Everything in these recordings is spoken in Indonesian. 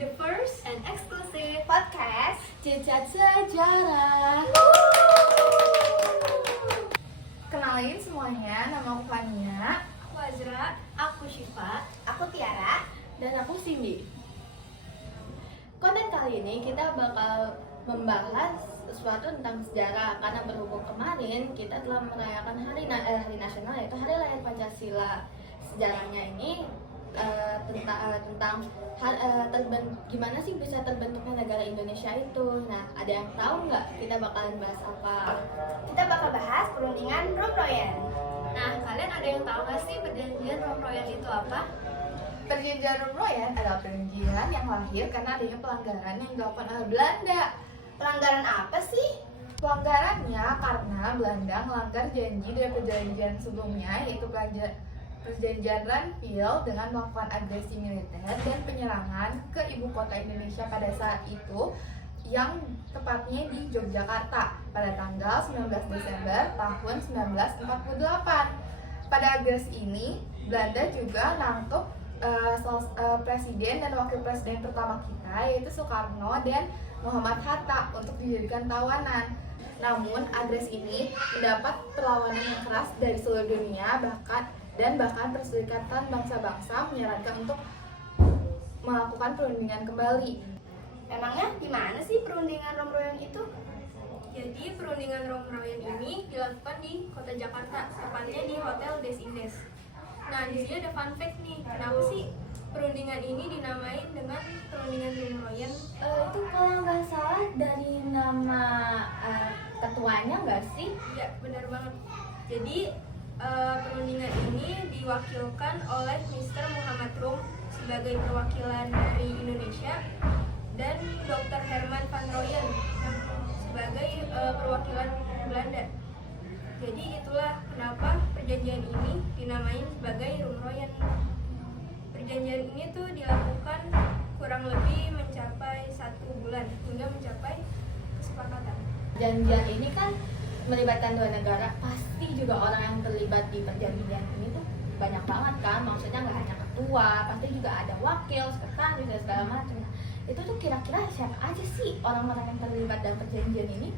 the first and exclusive podcast Cicat Sejarah. Kenalin semuanya, nama aku Fania. Aku Azra, aku Syifa, aku Tiara, dan aku Cindy. Konten kali ini kita bakal membahas sesuatu tentang sejarah karena berhubung kemarin kita telah merayakan hari nasional yaitu Hari Lahir Pancasila. Sejarahnya ini tentang gimana sih bisa terbentuknya negara Indonesia itu. Nah, ada yang tahu nggak kita bakalan bahas apa? kita bakal bahas perundingan Rombroyan. Nah, kalian ada yang tahu nggak sih perjanjian Rombroyan itu apa? Perjanjian Rombroyan adalah perjanjian yang lahir karena adanya pelanggaran yang dilakukan oleh Belanda. Pelanggaran apa sih? Pelanggarannya karena Belanda melanggar janji dari perjanjian sebelumnya, yaitu Perjanjian Ranville dengan melakukan agresi militer dan penyerangan ke ibu kota Indonesia pada saat itu, yang tepatnya di Yogyakarta pada tanggal 19 Desember tahun 1948. Pada agresi ini, Belanda juga nangkep presiden dan wakil presiden pertama kita, yaitu Soekarno dan Muhammad Hatta, untuk dijadikan tawanan. Namun, agresi ini mendapat perlawanan yang keras dari seluruh dunia, bahkan Perserikatan Bangsa-Bangsa menyarankan untuk melakukan perundingan kembali. Memangnya di mana sih perundingan Rombroyan itu? Jadi perundingan Rombroyan ini dilakukan di kota Jakarta, tepatnya di Hotel Des Indes. Nah, di sini ada fun fact nih, kenapa sih perundingan ini dinamain dengan perundingan Rombroyan? Itu kalau nggak salah dari nama ketuanya nggak sih? Ya, benar banget. Jadi perundingan ini diwakilkan oleh Mr. Muhammad Rum sebagai perwakilan dari Indonesia dan Dr. Herman van Rooyen sebagai perwakilan Belanda. Jadi itulah kenapa perjanjian ini dinamain sebagai Rombroyan. Perjanjian ini tuh dilakukan kurang lebih mencapai 1 bulan hingga mencapai kesepakatan. Perjanjian ini kan melibatkan dua negara, pasti juga orang yang terlibat di perjanjian ini tuh banyak banget kan, maksudnya nggak hanya ketua, pasti juga ada wakil, sekretaris dan segala macam. Itu tuh kira-kira siapa aja sih orang-orang yang terlibat dalam perjanjian ini?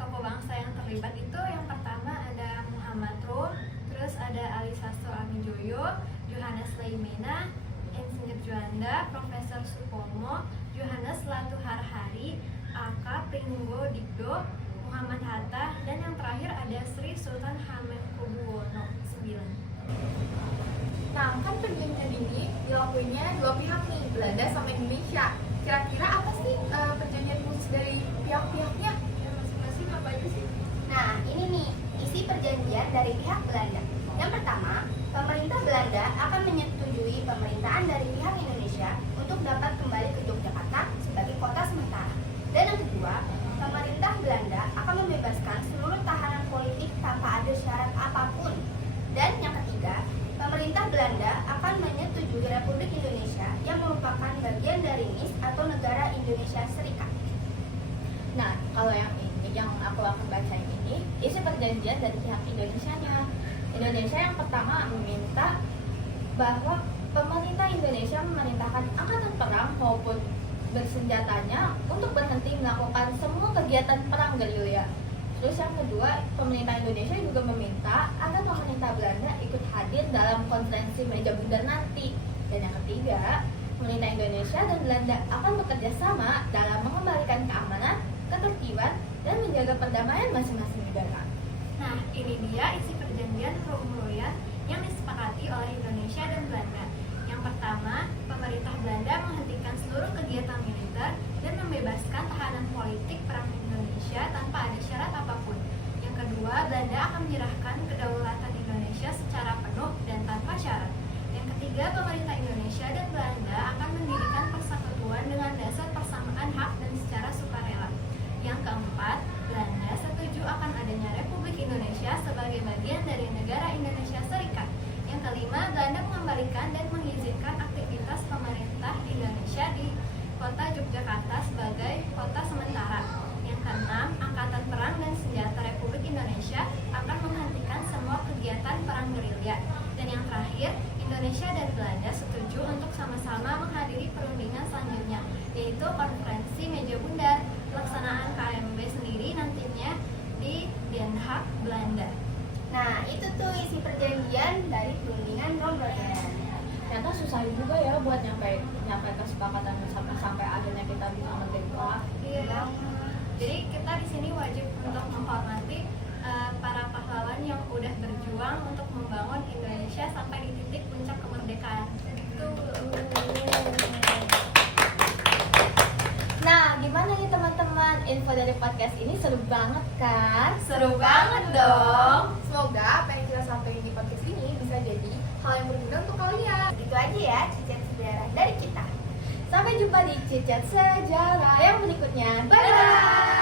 Tokoh bangsa yang terlibat itu yang pertama ada Muhammad Rum, terus ada Ali Sastro Amijoyo, Johannes Leimena, Insinyur Juanda, Profesor Supomo, Johannes Latuharhari, Aka Pringgo Dikdo, Muhammad Hatta, dan yang terakhir ada Sri Sultan Hamengkubuwono IX. Nah, kan perjanjian ini dilakuinya dua pihak nih, Belanda sama Indonesia. Kira-kira apa sih perjanjian khusus dari pihak-pihaknya? Ya, masing-masing apa aja sih? Nah, ini nih isi perjanjian dari pihak Belanda. Yang pertama, pemerintah Belanda akan menyetujui pemerintahan dari pihak Indonesia untuk dapat kembali ke Yogyakarta sebagai kota sementara. Dan yang kedua, pemerintah Belanda akan membebaskan seluruh tahanan politik tanpa ada syarat apapun. Dan yang ketiga, pemerintah Belanda akan menyetujui Republik Indonesia yang merupakan bagian dari NIS atau Negara Indonesia Serikat. Nah, kalau yang ini yang aku akan baca ini, isi perjanjian dari pihak Indonesianya. Indonesia yang pertama meminta bahwa pemerintah Indonesia memerintahkan angkatan perang maupun bersenjatanya untuk berhenti melakukan semua kegiatan perang gerilya. Terus yang kedua, pemerintah Indonesia juga meminta agar pemerintah Belanda ikut hadir dalam konferensi meja bundar nanti. Dan yang ketiga, pemerintah Indonesia dan Belanda akan bekerja sama dalam mengembalikan keamanan, ketertiban, dan menjaga perdamaian masing-masing negara. Nah, ini dia isi perjanjian Rombroyan yang disepakati oleh Indonesia dan Belanda. Yang pertama, pemerintah Belanda menghentikan seluruh kegiatan militer dan membebaskan tahanan politik perang Indonesia tanpa ada syarat apapun. Yang kedua, Belanda akan menyerahkan kedaulatan Indonesia secara penuh dan tanpa syarat. Yang ketiga, pemerintah Indonesia dan Belanda akan mendirikan persekutuan dengan dasar persamaan hak dan secara sukarela. Yang keempat, Belanda setuju akan adanya Republik Indonesia sebagai bagian dari negara Indonesia Serikat. Yang kelima, Belanda mengembalikan dan mengizinkan aktivitas pemerintah Indonesia di kota Yogyakarta sebagai kota sementara. Yang keenam, Angkatan Perang dan Senjata Republik Indonesia akan menghentikan semua kegiatan perang gerilya. Dan yang terakhir, Indonesia dan Belanda setuju bersama-sama menghadiri perundingan selanjutnya, yaitu konferensi meja bundar. Pelaksanaan KMB sendiri nantinya di Den Haag, Belanda. Nah, itu tuh isi perjanjian dari perundingan Rome-Rodian. Ternyata susah juga ya buat nyampe kesepakatan sampai akhirnya kita bisa merdeka. Iya. Jadi kita di sini wajib untuk menghormati para pahlawan yang udah berjuang untuk membangun Indonesia sampai di titik puncak kemerdekaan. Nah, gimana nih teman-teman? Info dari podcast ini seru banget kan? Seru banget dong. Semoga apa yang kita sampaikan di podcast ini bisa jadi hal yang berguna untuk kalian. Itu aja ya cicit sejarah dari kita. Sampai jumpa di Cicat Sejarah yang berikutnya. Bye-bye!